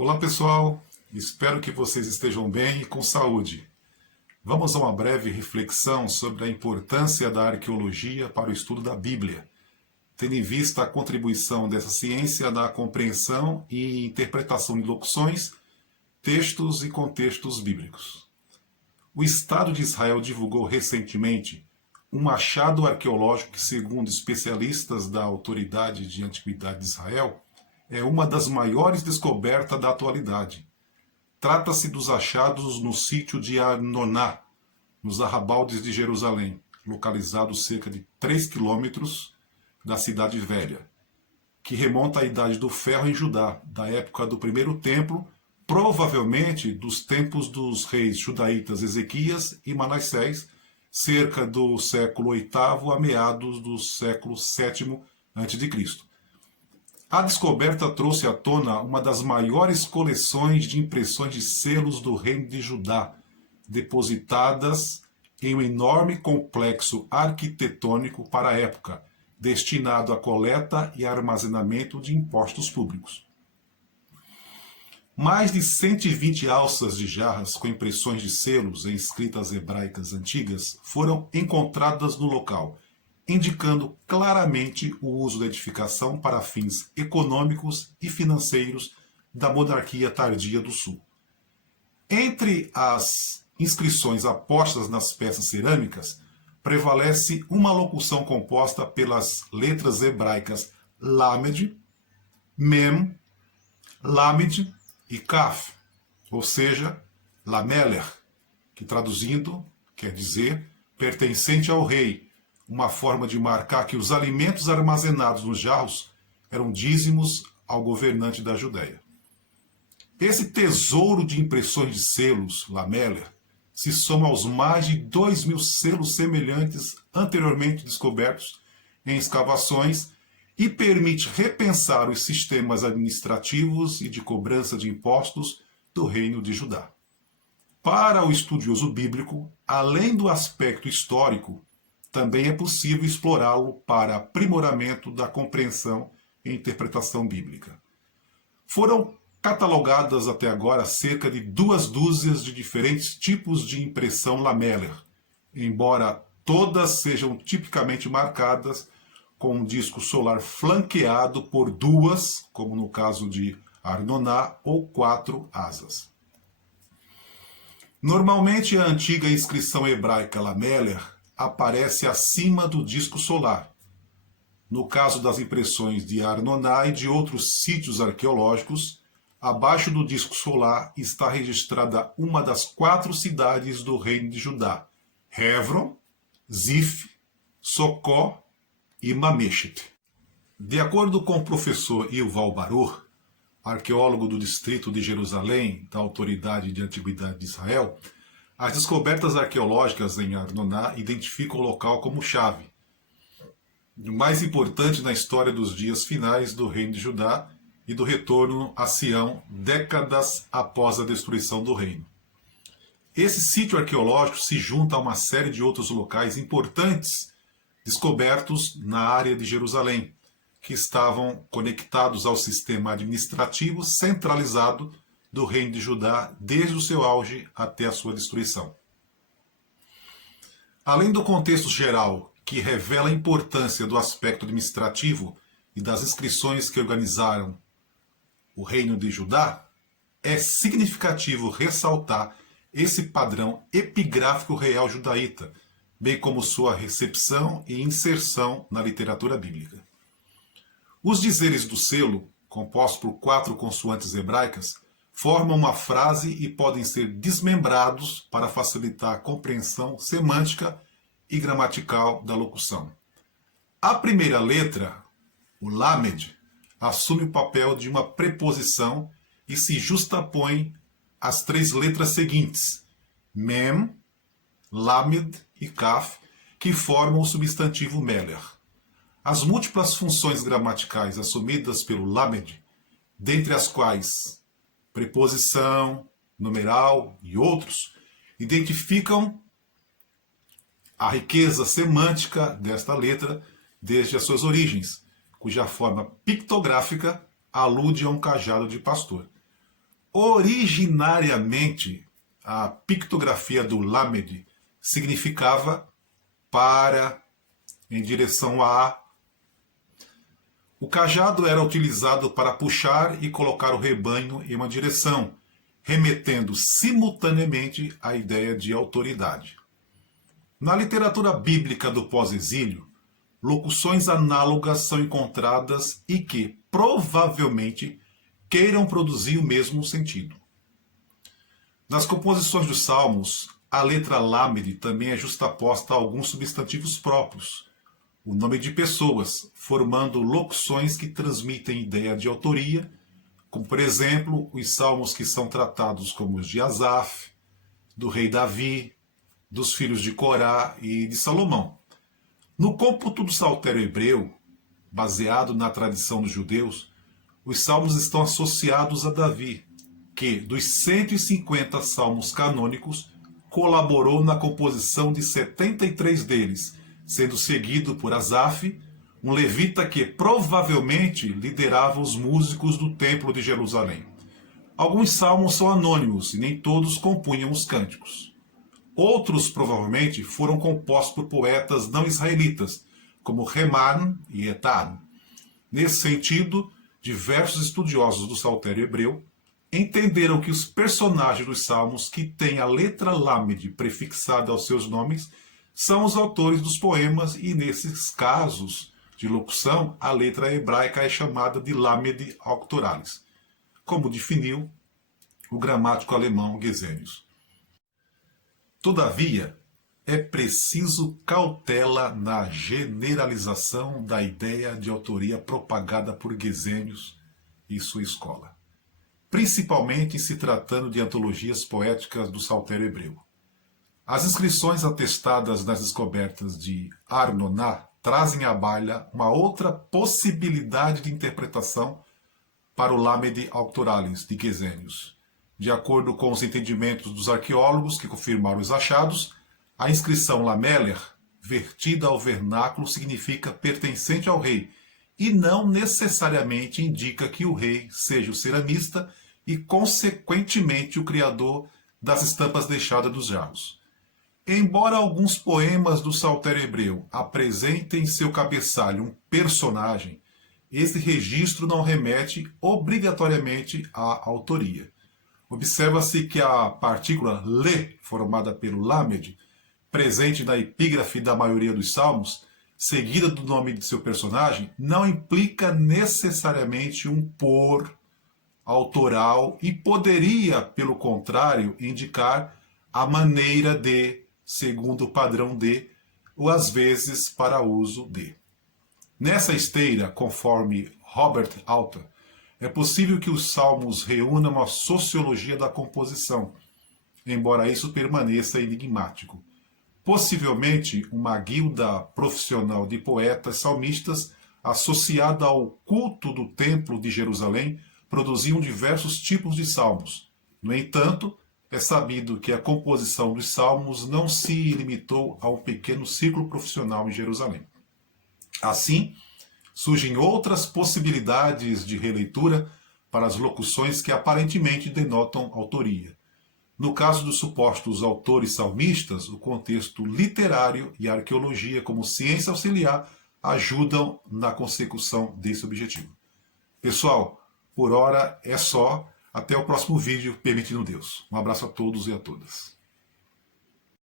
Olá pessoal, espero que vocês estejam bem e com saúde. Vamos a uma breve reflexão sobre a importância da arqueologia para o estudo da Bíblia, tendo em vista a contribuição dessa ciência na compreensão e interpretação de locuções, textos e contextos bíblicos. O Estado de Israel divulgou recentemente um achado arqueológico que, segundo especialistas da Autoridade de Antiguidade de Israel, é uma das maiores descobertas da atualidade. Trata-se dos achados no sítio de Arnoná, nos arrabaldes de Jerusalém, localizado cerca de 3 quilômetros da Cidade Velha, que remonta à Idade do Ferro em Judá, da época do primeiro templo, provavelmente dos tempos dos reis judaítas Ezequias e Manassés, cerca do século VIII a meados do século VII a.C. A descoberta trouxe à tona uma das maiores coleções de impressões de selos do Reino de Judá, depositadas em um enorme complexo arquitetônico para a época, destinado à coleta e armazenamento de impostos públicos. Mais de 120 alças de jarras com impressões de selos em escritas hebraicas antigas foram encontradas no local, indicando claramente o uso da edificação para fins econômicos e financeiros da monarquia tardia do Sul. Entre as inscrições apostas nas peças cerâmicas, prevalece uma locução composta pelas letras hebraicas Lamed, Mem, Lamed e Kaf, ou seja, Lameler, que traduzindo quer dizer pertencente ao rei, uma forma de marcar que os alimentos armazenados nos jarros eram dízimos ao governante da Judéia. Esse tesouro de impressões de selos, Lameler, se soma aos mais de 2.000 selos semelhantes anteriormente descobertos em escavações e permite repensar os sistemas administrativos e de cobrança de impostos do Reino de Judá. Para o estudioso bíblico, além do aspecto histórico, também é possível explorá-lo para aprimoramento da compreensão e interpretação bíblica. Foram catalogadas até agora cerca de 2 dúzias de diferentes tipos de impressão lameller, embora todas sejam tipicamente marcadas com um disco solar flanqueado por 2, como no caso de Arnoná, ou 4 asas. Normalmente a antiga inscrição hebraica lameller aparece acima do disco solar. No caso das impressões de Arnoná e de outros sítios arqueológicos, abaixo do disco solar está registrada uma das 4 cidades do Reino de Judá: Hebron, Zif, Socó e Mameshet. De acordo com o professor Yuval Barur, arqueólogo do distrito de Jerusalém da Autoridade de Antiguidade de Israel, as descobertas arqueológicas em Arnoná identificam o local como chave, o mais importante na história dos dias finais do Reino de Judá e do retorno a Sião, décadas após a destruição do reino. Esse sítio arqueológico se junta a uma série de outros locais importantes descobertos na área de Jerusalém, que estavam conectados ao sistema administrativo centralizado do Reino de Judá desde o seu auge até a sua destruição. Além do contexto geral, que revela a importância do aspecto administrativo e das inscrições que organizaram o Reino de Judá, é significativo ressaltar esse padrão epigráfico real judaíta, bem como sua recepção e inserção na literatura bíblica. Os dizeres do selo, compostos por 4 consoantes hebraicas, formam uma frase e podem ser desmembrados para facilitar a compreensão semântica e gramatical da locução. A primeira letra, o Lamed, assume o papel de uma preposição e se justapõe às 3 letras seguintes, Mem, Lamed e Kaf, que formam o substantivo Meler. As múltiplas funções gramaticais assumidas pelo Lamed, dentre as quais preposição, numeral e outros, identificam a riqueza semântica desta letra desde as suas origens, cuja forma pictográfica alude a um cajado de pastor. Originariamente, a pictografia do Lamed significava para, em direção a. O cajado era utilizado para puxar e colocar o rebanho em uma direção, remetendo simultaneamente à ideia de autoridade. Na literatura bíblica do pós-exílio, locuções análogas são encontradas e que, provavelmente, queiram produzir o mesmo sentido. Nas composições dos Salmos, a letra Lamed também é justaposta a alguns substantivos próprios, o nome de pessoas, formando locuções que transmitem ideia de autoria, como, por exemplo, os salmos que são tratados como os de Asaf, do rei Davi, dos filhos de Corá e de Salomão. No cômputo do saltério hebreu, baseado na tradição dos judeus, os salmos estão associados a Davi, que, dos 150 salmos canônicos, colaborou na composição de 73 deles, sendo seguido por Asaf, um levita que provavelmente liderava os músicos do Templo de Jerusalém. Alguns salmos são anônimos e nem todos compunham os cânticos. Outros provavelmente foram compostos por poetas não israelitas, como Heman e Etan. Nesse sentido, diversos estudiosos do saltério hebreu entenderam que os personagens dos salmos que têm a letra Lamed prefixada aos seus nomes são os autores dos poemas e, nesses casos de locução, a letra hebraica é chamada de Lamed Octoralis, como definiu o gramático alemão Gesenius. Todavia, é preciso cautela na generalização da ideia de autoria propagada por Gesenius e sua escola, principalmente se tratando de antologias poéticas do saltério hebreu. As inscrições atestadas nas descobertas de Arnoná trazem à baila uma outra possibilidade de interpretação para o Lamed Octoralis de Gesenius. De acordo com os entendimentos dos arqueólogos que confirmaram os achados, a inscrição Lameler, vertida ao vernáculo, significa pertencente ao rei, e não necessariamente indica que o rei seja o ceramista e, consequentemente, o criador das estampas deixadas dos jarros. Embora alguns poemas do saltério hebreu apresentem em seu cabeçalho um personagem, esse registro não remete obrigatoriamente à autoria. Observa-se que a partícula le, formada pelo lamed, presente na epígrafe da maioria dos salmos, seguida do nome de seu personagem, não implica necessariamente um por autoral e poderia, pelo contrário, indicar a maneira de, segundo o padrão de, ou às vezes para uso de. Nessa esteira, conforme Robert Alter, é possível que os salmos reúnam uma sociologia da composição, embora isso permaneça enigmático. Possivelmente uma guilda profissional de poetas salmistas associada ao culto do Templo de Jerusalém produziam diversos tipos de salmos. No entanto, é sabido que a composição dos salmos não se limitou a um pequeno círculo profissional em Jerusalém. Assim, surgem outras possibilidades de releitura para as locuções que aparentemente denotam autoria. No caso dos supostos autores salmistas, o contexto literário e a arqueologia como ciência auxiliar ajudam na consecução desse objetivo. Pessoal, por hora é só. Até o próximo vídeo, permitindo Deus. Um abraço a todos e a todas.